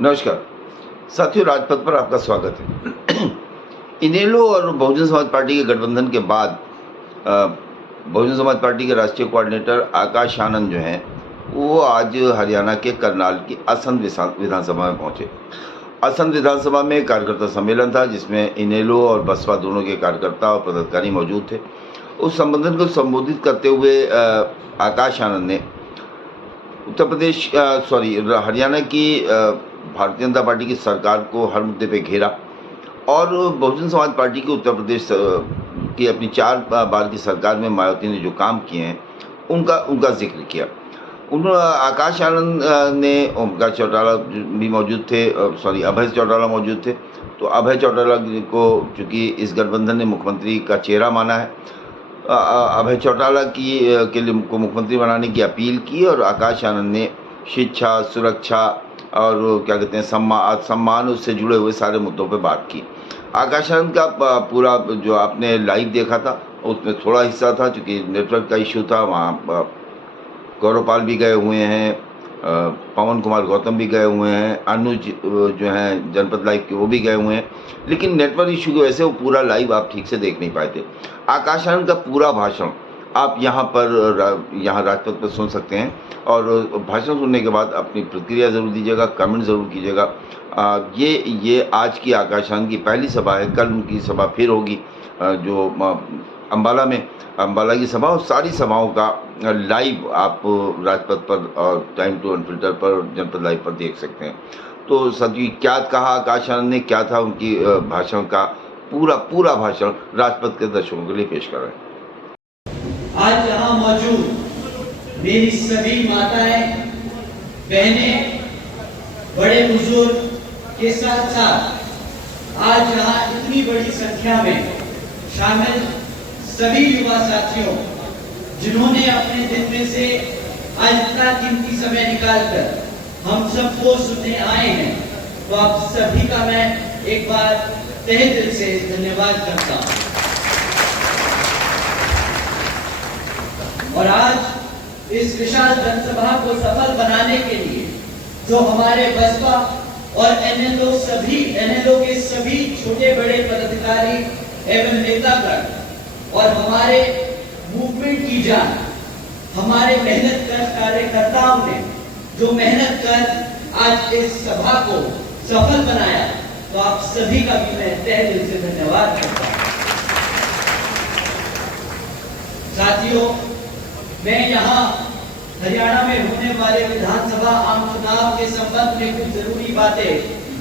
नमस्कार साथियों, राजपथ पर आपका स्वागत है। इनेलो और बहुजन समाज पार्टी के गठबंधन के बाद बहुजन समाज पार्टी के राष्ट्रीय कोऑर्डिनेटर आकाश आनंद जो हैं वो आज हरियाणा के करनाल की असंध विधानसभा में पहुंचे। असंध विधानसभा में कार्यकर्ता सम्मेलन था जिसमें इनेलो और बसपा दोनों के कार्यकर्ता और पदाधिकारी मौजूद थे। उस सम्मेलन को संबोधित करते हुए आकाश आनंद ने हरियाणा की भारतीय जनता पार्टी की सरकार को हर मुद्दे पे घेरा और बहुजन समाज पार्टी की उत्तर प्रदेश की अपनी 4 बार की सरकार में मायावती ने जो काम किए हैं उनका जिक्र किया। आकाश आनंद ने ओमकार चौटाला भी मौजूद थे, अभय चौटाला मौजूद थे। तो अभय चौटाला को चूँकि इस गठबंधन ने मुख्यमंत्री का चेहरा माना है, अभय चौटाला के लिए को मुख्यमंत्री बनाने की अपील की और आकाश आनंद ने शिक्षा, सुरक्षा और क्या कहते हैं सम्मान उससे जुड़े हुए सारे मुद्दों पे बात की। आकाश आनंद का पूरा जो आपने लाइव देखा था उसमें थोड़ा हिस्सा था क्योंकि नेटवर्क का इशू था। वहाँ गौरवपाल भी गए हुए हैं, पवन कुमार गौतम भी गए हुए हैं, अनुज जो हैं जनपद लाइव के वो भी गए हुए हैं, लेकिन नेटवर्क इशू की वजह से वो पूरा लाइव आप ठीक से देख नहीं पाए थे। आकाश आनंद का पूरा भाषण आप यहाँ राजपथ पर सुन सकते हैं और भाषण सुनने के बाद अपनी प्रतिक्रिया ज़रूर दीजिएगा, कमेंट ज़रूर कीजिएगा। ये आज की आकाश आनंद की पहली सभा है। कल उनकी सभा फिर होगी जो अम्बाला की सभा, और सारी सभाओं का लाइव आप राजपथ पर और टाइम टू अनफिल्टर पर जनपद लाइव पर देख सकते हैं। तो सभी क्या कहा आकाश आनंद ने, क्या था उनकी भाषण का पूरा भाषण राजपथ के दर्शकों के लिए पेश कर रहे हैं। आज यहाँ मौजूद मेरी सभी माताएं, बहनें, बड़े बुजुर्ग के साथ साथ आज यहाँ इतनी बड़ी संख्या में शामिल सभी युवा साथियों जिन्होंने अपने दिन में से आज इतना कीमती समय निकालकर हम सबको सुनने आए हैं, तो आप सभी का मैं एक बार तहे दिल से धन्यवाद करता हूँ। और आज इस विशाल जनसभा को सफल बनाने के लिए जो हमारे बसपा और एनएलओ के सभी छोटे बड़े पदाधिकारी एवं नेतागण और हमारे मूवमेंट की जान, हमारे मेहनत कर कार्यकर्ताओं ने जो मेहनत कर आज इस सभा को सफल बनाया, तो आप सभी का भी मैं तहे दिल से धन्यवाद करता हूं। साथियों, मैं यहाँ हरियाणा में होने वाले विधानसभा आम चुनाव के संबंध में कुछ जरूरी बातें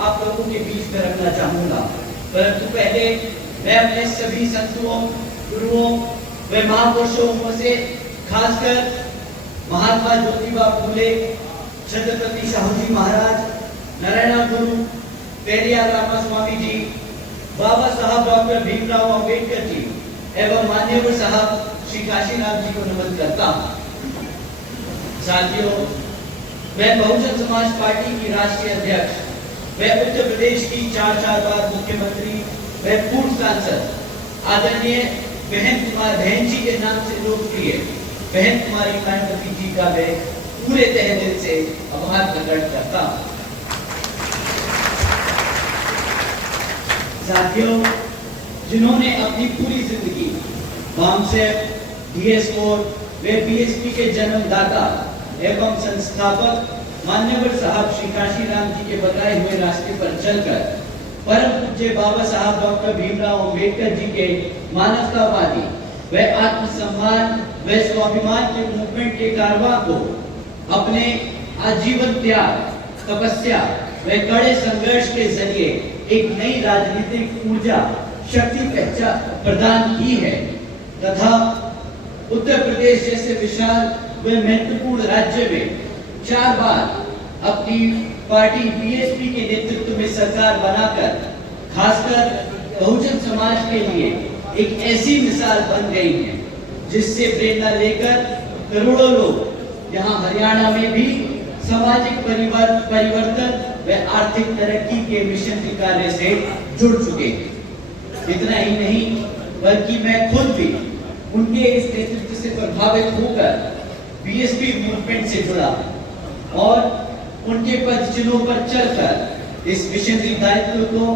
आप लोगों के बीच में रखना चाहूंगा, परंतु पहले मैं अपने सभी संतों, गुरुओं व महापुरुषों से खासकर महात्मा ज्योतिबा फूले, छत्रपति शाहूजी महाराज, नारायण गुरु पेरियार रामास्वामी जी, बाबा साहब डॉक्टर भीमराव अंबेडकर जी एवं माननीय साहब श्री काशीनाथ जी को नमन करता हूँ। साथियों, मैं बहुजन समाज पार्टी की राष्ट्रीय अध्यक्ष, मैं उत्तर प्रदेश की 4 बार मुख्यमंत्री, मैं पूर्व सांसद आदरणीय बहन जी के नाम से लोकप्रिय बहन कुमारी मायावती जी का मैं पूरे तहे दिल से आभार प्रकट करता हूँ। साथियों, जिन्होंने अपनी पूरी जिंदगी वामसेप, डीएस4 वे बीएसपी के जन्मदाता एवं संस्थापक मान्यवर साहब श्री काशीराम जी के बताए हुए रास्ते पर चलकर परम पूज्य बाबा साहब डॉक्टर भीमराव अंबेडकर जी के मानवतावादी व आत्मसम्मान व स्वाभिमान के मूवमेंट के कारवां को अपने आजीवन त्याग, तपस्या व कड़े संघर्ष के जरिए एक नई राजनीतिक ऊर्जा शक्ति प्रदान की है तथा उत्तर प्रदेश जैसे विशाल व महत्वपूर्ण राज्य में 4 बार अपनी पार्टी बीएसपी के नेतृत्व में सरकार बनाकर खासकर बहुजन समाज के लिए एक ऐसी मिसाल बन गई है जिससे प्रेरणा लेकर करोड़ों लोग यहाँ हरियाणा में भी सामाजिक परिवर्तन व आर्थिक तरक्की के मिशन के कार्य से जुड़ चुके हैं। इतना ही नहीं बल्कि मैं खुद भी उनके इस नेतृत्व से प्रभावित होकर बीएसपी मूवमेंट से जुड़ा और उनके पदचिन्हों पर चलकर इस मिशनरी दायित्व को,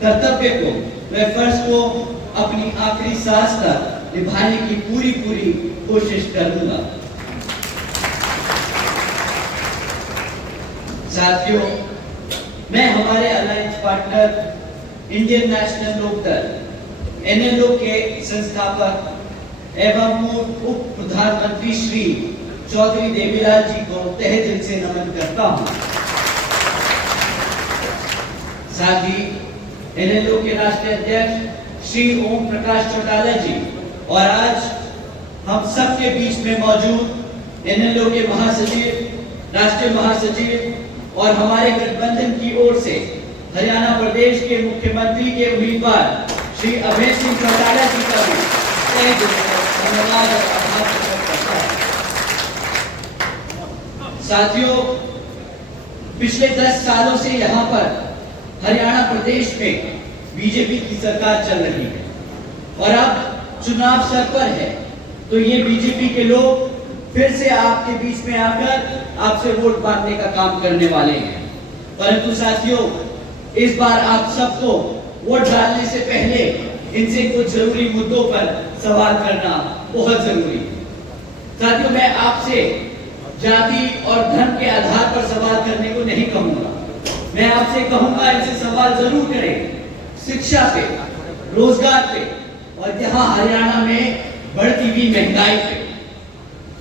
कर्तव्य को, व फर्ज को अपनी आखिरी सांस तक निभाने की पूरी कोशिश करूंगा। साथियों, मैं हमारे alliance partner Indian National Lok Dal N L O के संस्थापक एवं उप प्रधानमंत्री श्री चौधरी देवीलाल जी को तहे दिल से नमन करता हूं। साथ ही एनएलओ के राष्ट्रीय अध्यक्ष श्री ओम प्रकाश चौटाला जी और आज हम सबके बीच में मौजूद एनएलओ के महासचिव, राष्ट्रीय महासचिव और हमारे गठबंधन की ओर से हरियाणा प्रदेश के मुख्यमंत्री के उम्मीदवार श्री अभय सिंह चौटाला जी का भी तहे दिल से धन्यवाद और आभार प्रकट करता है। साथियों, पिछले 10 सालों से यहाँ पर हरियाणा प्रदेश में बीजेपी की सरकार चल रही है और अब चुनाव सर पर है, तो ये बीजेपी के लोग फिर से आपके बीच में आकर आपसे वोट मांगने का काम करने वाले हैं। परंतु साथियों, इस बार आप सबको वोट डालने से पहले इनसे कुछ जरूरी मुद्दों पर सवाल करना बहुत जरूरी है। साथियों, मैं आपसे जाति और धर्म के आधार पर सवाल करने को नहीं कहूंगा। मैं आपसे कहूंगा इनसे सवाल जरूर करें शिक्षा पे, रोजगार पे और यहाँ हरियाणा में बढ़ती हुई महंगाई पे।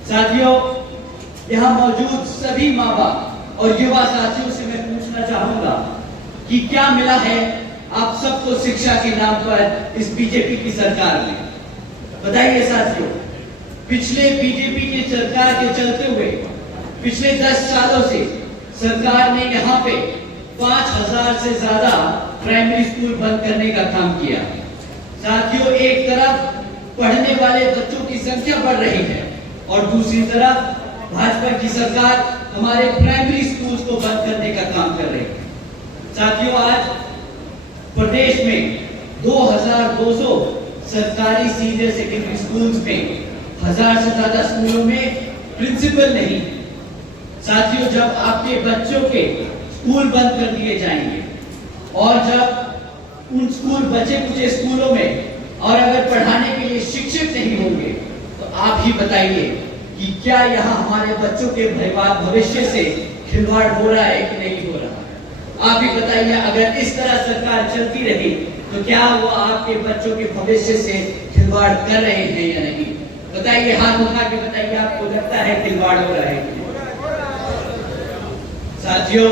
साथियों, यहाँ मौजूद सभी माँ बाप और युवा साथियों से मैं पूछना चाहूंगा कि क्या मिला है आप सबको शिक्षा के नाम पर इस बीजेपी की सरकार में? बताइए साथियों, पिछले बीजेपी की सरकार के चलते हुए पिछले 10 सालों से सरकार ने यहाँ पे 5000 से ज्यादा प्राइमरी स्कूल बंद करने का काम किया। साथियों, एक तरफ पढ़ने वाले बच्चों की संख्या बढ़ रही है और दूसरी तरफ भाजपा की सरकार हमारे प्राइमरी स्कूल्स को बंद करने का काम कर रही है। साथियों, आज प्रदेश में 2200 सरकारी सीनियर सेकेंडरी स्कूल्स में 1000 से ज्यादा स्कूलों में प्रिंसिपल नहीं। साथियों, जब आपके बच्चों के स्कूल बंद कर दिए जाएंगे और जब उन स्कूल बचे कुछ स्कूलों में और अगर पढ़ाने के लिए शिक्षक नहीं होंगे, तो आप ही बताइए कि क्या यहाँ हमारे बच्चों के भविष्य से खिलवाड़ हो रहा है कि नहीं हो रहा? आप ही बताइए, अगर इस तरह सरकार चलती रही तो क्या वो आपके बच्चों के भविष्य से खिलवाड़ कर रहे हैं या नहीं? बताइए, हाथ उठा के बताइए, आपको लगता है खिलवाड़ हो रहा है? साथियों,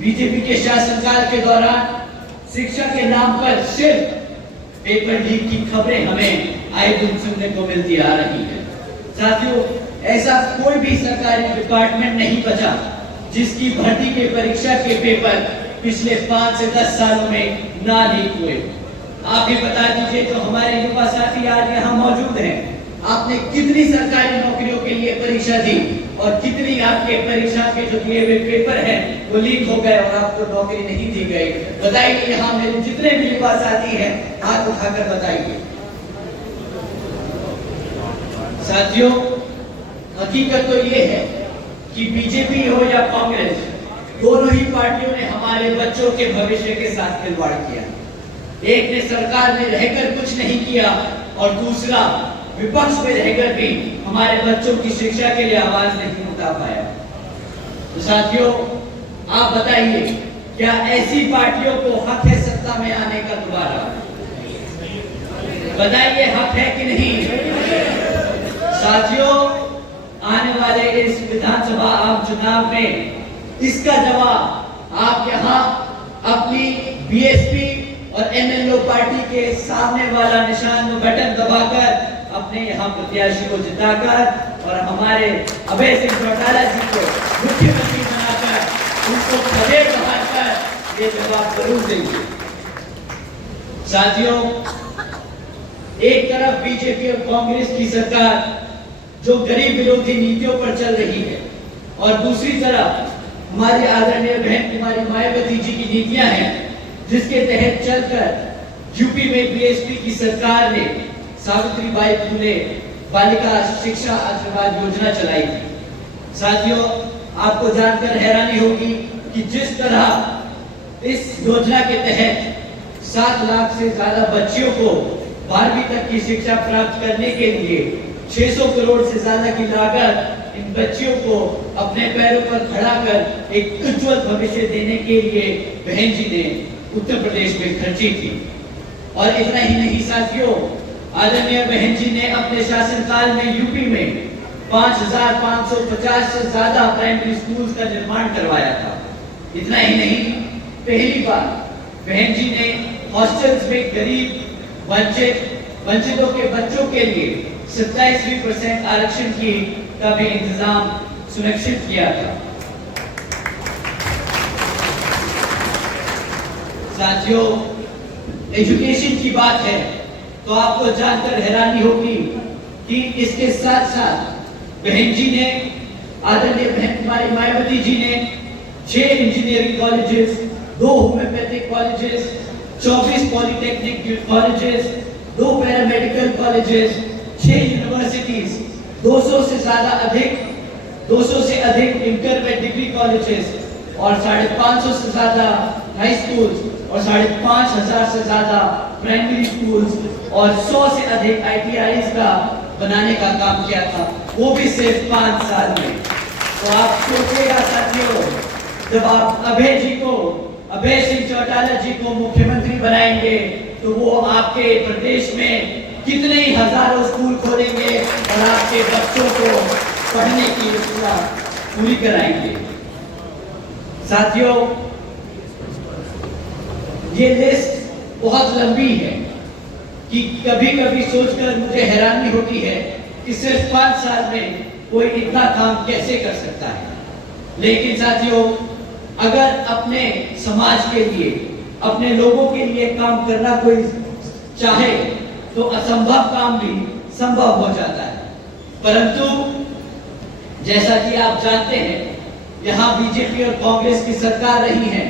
बीजेपी के शासनकाल के दौरान शिक्षा के नाम पर सिर्फ पेपर लीक की खबरें हमें आए दिन सुनने को मिलती आ रही है। साथियों, ऐसा कोई भी सरकारी डिपार्टमेंट नहीं बचा जिसकी भर्ती के परीक्षा के पेपर पिछले 5 से 10 सालों में ना लीक हुए। आप ही बता दीजिए, तो हमारे युवा साथी आज यहाँ मौजूद हैं, आपने कितनी सरकारी नौकरियों के लिए परीक्षा दी और कितनी आपके परीक्षा के जो दिए हुए पेपर हैं वो लीक हो गए और आपको नौकरी नहीं दी गई? बताइए, यहाँ मेरे जितने भी युवा साथी हैं हाथ उठाकर बताइए। साथियों, हकीकत तो ये है कि बीजेपी हो या कांग्रेस, दोनों ही पार्टियों ने हमारे बच्चों के भविष्य के साथ खिलवाड़ किया। एक ने सरकार में रहकर कुछ नहीं किया और दूसरा विपक्ष में रहकर भी हमारे बच्चों की शिक्षा के लिए आवाज नहीं उठा पाया। तो साथियों, आप बताइए, क्या ऐसी पार्टियों को हक है सत्ता में आने का दोबारा? बताइए, हक है कि नहीं? साथियों, आने वाले इस विधानसभा आम चुनाव में इसका जवाब आप यहाँ अपनी बीएसपी और एनएलओ पार्टी के सामने वाला निशान में बटन दबाकर अपने यहाँ प्रत्याशी को जिताकर और हमारे अभय सिंह चौटाला जी को मुख्यमंत्री बनाकर उनको प्रदेश बनाकर ये जवाब जरूर देंगे। साथियों, एक तरफ बीजेपी और कांग्रेस की सरकार जो गरीब विरोधी नीतियों पर चल रही है और दूसरी तरफ हमारी आदरणीय बहन कुमारी मायावती जी की नीतियां हैं, जिसके तहत चलकर यूपी में बीएसपी की सरकार ने सावित्रीबाई फुले बालिका शिक्षा आशीर्वाद योजना चलाई थी। साथियों, आपको जानकर हैरानी होगी कि जिस तरह इस योजना के तहत 7 लाख से ज्यादा बच्चियों को 12वीं तक की शिक्षा प्राप्त करने के लिए 600 करोड़ से ज्यादा की लागत इन बच्चियों को अपने पैरों पर खड़ा कर एक उज्जवल भविष्य देने के लिए बहन जी ने उत्तर प्रदेश में खर्ची थी। और इतना ही नहीं साथियों, आदरणीय बहन जी ने अपने शासनकाल में यूपी में 5,550 से ज्यादा प्राइमरी स्कूल का निर्माण करवाया था। इतना ही नहीं, पहली बार बहन जी ने हॉस्टल्स में गरीब वंचितों के बच्चों के लिए 27% आरक्षण का भी इंतजाम सुनिश्चित किया था। साथियों, एजुकेशन की बात है तो आपको जानकर हैरानी होगी कि इसके साथ साथ बहन जी ने, आदरणीय बहन कुमारी मायावती जी ने 6 engineering colleges, 2 homeopathic colleges, 24 polytechnic colleges, 2 paramedical colleges, 6 universities, 200 से अधिक इंटर में डिग्री कॉलेजेस और 550 से ज्यादा हाई स्कूल्स और 5,500 से ज्यादा प्राइमरी स्कूल्स और 100 से अधिक ITIs का बनाने का काम किया था, वो भी सिर्फ 5 साल में। तो आप सोचिएगा साथियों, जब आप अभय सिंह चौटाला जी को मुख्यमंत्री बनाएंगे तो वो आपके प्रदेश में कितने ही हजारों स्कूल खोलेंगे और आपके बच्चों को पढ़ने की पूरी कराएंगे। साथियों, ये लिस्ट बहुत लंबी है कि कभी कभी सोचकर मुझे हैरानी होती है कि सिर्फ 5 साल में कोई इतना काम कैसे कर सकता है। लेकिन साथियों, अगर अपने समाज के लिए, अपने लोगों के लिए काम करना कोई चाहे तो असंभव काम भी संभव हो जाता है। परंतु जैसा कि आप जानते हैं, यहाँ बीजेपी और कांग्रेस की सरकार रही है,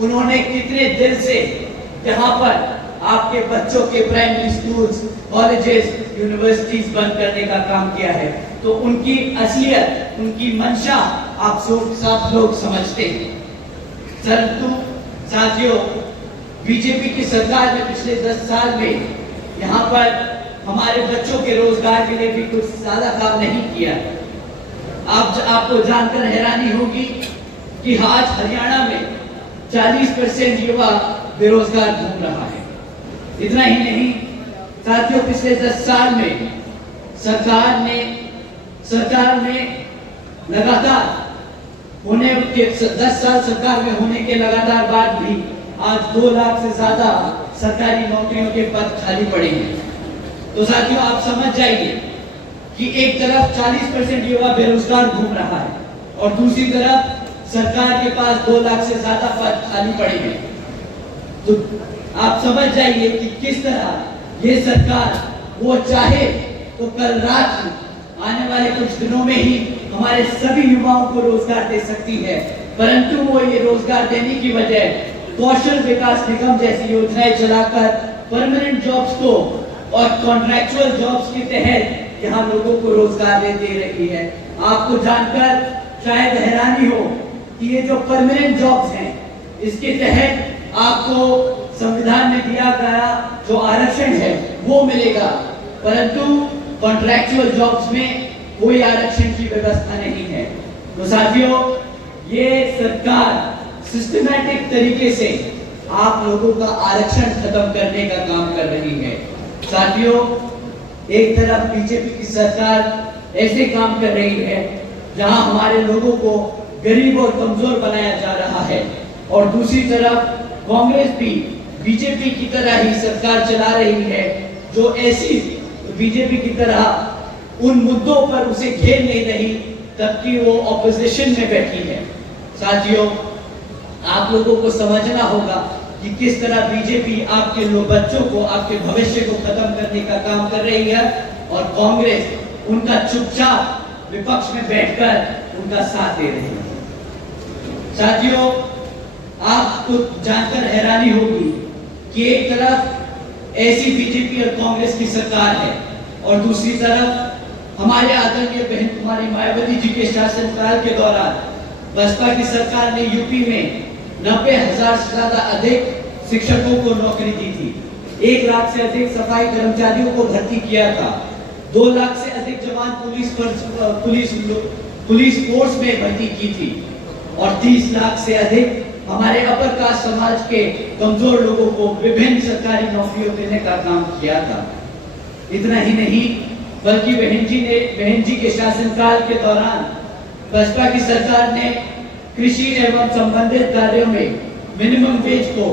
उन्होंने कितने दिल से यहाँ पर आपके बच्चों के प्राइमरी स्कूल्स, कॉलेजेस, यूनिवर्सिटीज बंद करने का काम किया है। तो उनकी असलियत, उनकी मंशा आप सब लोग समझते हैं। परंतु साथियों, बीजेपी की सरकार ने पिछले 10 साल में यहाँ पर हमारे बच्चों के रोजगार के लिए भी कुछ ज्यादा काम नहीं किया। आपको जानकर हैरानी होगी कि आज हरियाणा में 40% युवा बेरोजगार घूम रहा है। इतना ही नहीं साथियों, पिछले 10 साल में सरकार ने लगातार 10 साल सरकार में होने के लगातार बाद भी आज 2 लाख से ज्यादा सरकारी नौकरियों के पद खाली पड़े हैं। तो साथियों, आप समझ जाइए कि एक तरफ 40% युवा बेरोजगार घूम रहा है और दूसरी तरफ सरकार के पास 2 लाख से ज्यादा पद खाली पड़े हैं। तो आप समझ जाइए कि किस तरह ये सरकार, वो चाहे तो कल रात आने वाले कुछ दिनों में ही हमारे सभी युवाओं को रोजगार दे सकती है। परंतु वो ये रोजगार देने की बजाय कौशल विकास निगम जैसी योजनाएं चलाकर परमानेंट जॉब्स को और कॉन्ट्रैक्चुअल जॉब्स के तहत यहाँ लोगों को रोजगार दे रही है। आपको जानकर शायद हैरानी हो कि ये जो परमानेंट जॉब्स हैं, इसके तहत आपको संविधान में दिया गया जो आरक्षण है वो मिलेगा, परंतु कॉन्ट्रैक्चुअल जॉब्स में कोई आरक्षण की व्यवस्था नहीं है। तो साथियों, ये सरकार सिस्टमैटिक तरीके से आप लोगों का आरक्षण खत्म करने का काम कर रही है। साथियों, एक तरफ बीजेपी की सरकार ऐसे काम कर रही है जहां हमारे लोगों को गरीब और कमजोर बनाया जा रहा है, और दूसरी तरफ कांग्रेस भी बीजेपी की तरह ही सरकार चला रही है जो ऐसी बीजेपी की तरह उन मुद्दों पर उसे घेर नहीं रही जबकि वो ऑपोजिशन में बैठी है। साथियों, आप लोगों को समझना होगा कि किस तरह बीजेपी आपके बच्चों को, आपके भविष्य को खत्म करने का काम कर रही है और कांग्रेस उनका चुपचाप विपक्ष में बैठकर उनका साथ दे रही है। साथियों, आपको जानकर हैरानी होगी कि एक तरफ ऐसी बीजेपी और कांग्रेस की सरकार है और दूसरी तरफ हमारे आदरणीय बहन कुमारी मायावती जी के शासनकाल के दौरान बसपा की सरकार ने यूपी में 90,000 से ज्यादा अधिक शिक्षकों को नौकरी दी थी, 1 लाख से अधिक सफाई कर्मचारियों को भर्ती किया था, 2 लाख से अधिक जवान पुलिस फोर्स में भर्ती की थी और 30 लाख से अधिक हमारे अपर कास्ट समाज के कमजोर लोगों को विभिन्न सरकारी नौकरियों देने का काम किया था। इतना ही नहीं बल्कि बहन जी के शासनकाल के दौरान बसपा की सरकार ने कृषि एवं संबंधित कार्यों में मिनिमम वेज को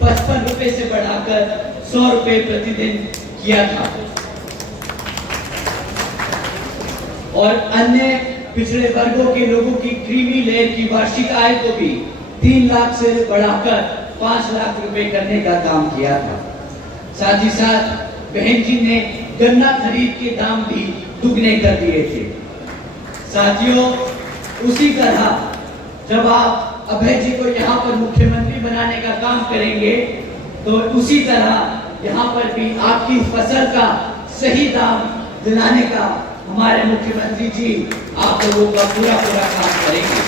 55 रुपए से बढ़ाकर 100 रुपए प्रतिदिन किया था और अन्य पिछड़े वर्गों के लोगों की क्रीमी लेयर की वार्षिक आय को भी 3 लाख से बढ़ाकर 5 लाख रुपए करने का काम किया था। साथ ही साथ बहन जी ने गन्ना खरीद के दाम भी दुगने कर दिए थे। साथियों, उसी तरह जब आप अभय जी को यहाँ पर मुख्यमंत्री बनाने का काम करेंगे तो उसी तरह यहाँ पर भी आपकी फसल का सही दाम दिलाने का हमारे मुख्यमंत्री जी आप लोगों का पूरा काम करेंगे।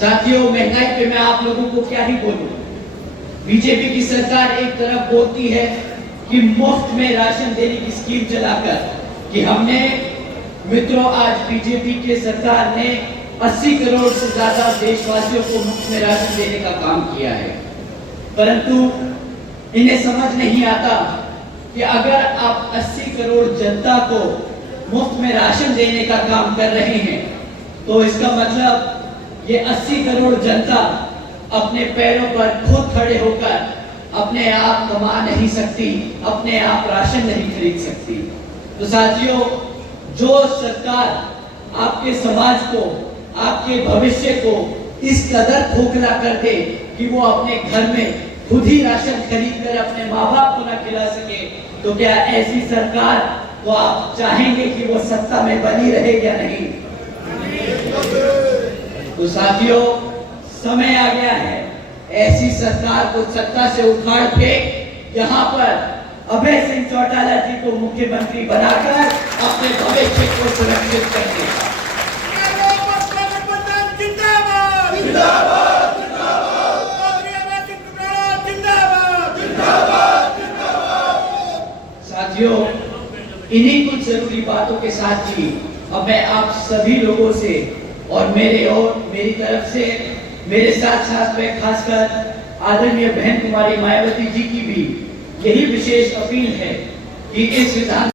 साथियों, महंगाई पे मैं आप लोगों को क्या ही बोलूं। बीजेपी की सरकार एक तरफ बोलती है कि मुफ्त में राशन देने की स्कीम चलाकर कि हमने मित्रों आज बीजेपी के सरकार ने 80 करोड़ से ज्यादा देशवासियों को मुफ्त में राशन देने का काम किया है, परंतु इन्हें समझ नहीं आता कि अगर आप 80 करोड़ जनता को मुफ्त में राशन देने का काम कर रहे हैं तो इसका मतलब ये 80 करोड़ जनता अपने पैरों पर खुद खड़े होकर अपने आप कमा नहीं सकती, अपने आप राशन नहीं खरीद सकती। तो साथियों, जो सरकार आपके समाज को, आपके भविष्य को इस कदर खोखला कर दे कि वो अपने घर में खुद ही राशन खरीद कर अपने माँ बाप को न खिला सके, तो क्या ऐसी सरकार को आप चाहेंगे कि वो सत्ता में बनी रहे या नहीं? तो साथियों, समय आ गया है ऐसी सरकार को सत्ता से उखाड़ फेंक यहाँ पर अभय सिंह चौटाला जी को मुख्यमंत्री बनाकर अपने भविष्य को सुरक्षित करने का। साथियों, इन्हीं कुछ जरूरी बातों के साथ ही अब मैं आप सभी लोगों से और मेरी तरफ से मेरे साथ में खासकर आदरणीय बहन कुमारी मायावती जी की भी यही विशेष अपील है कि इस विधान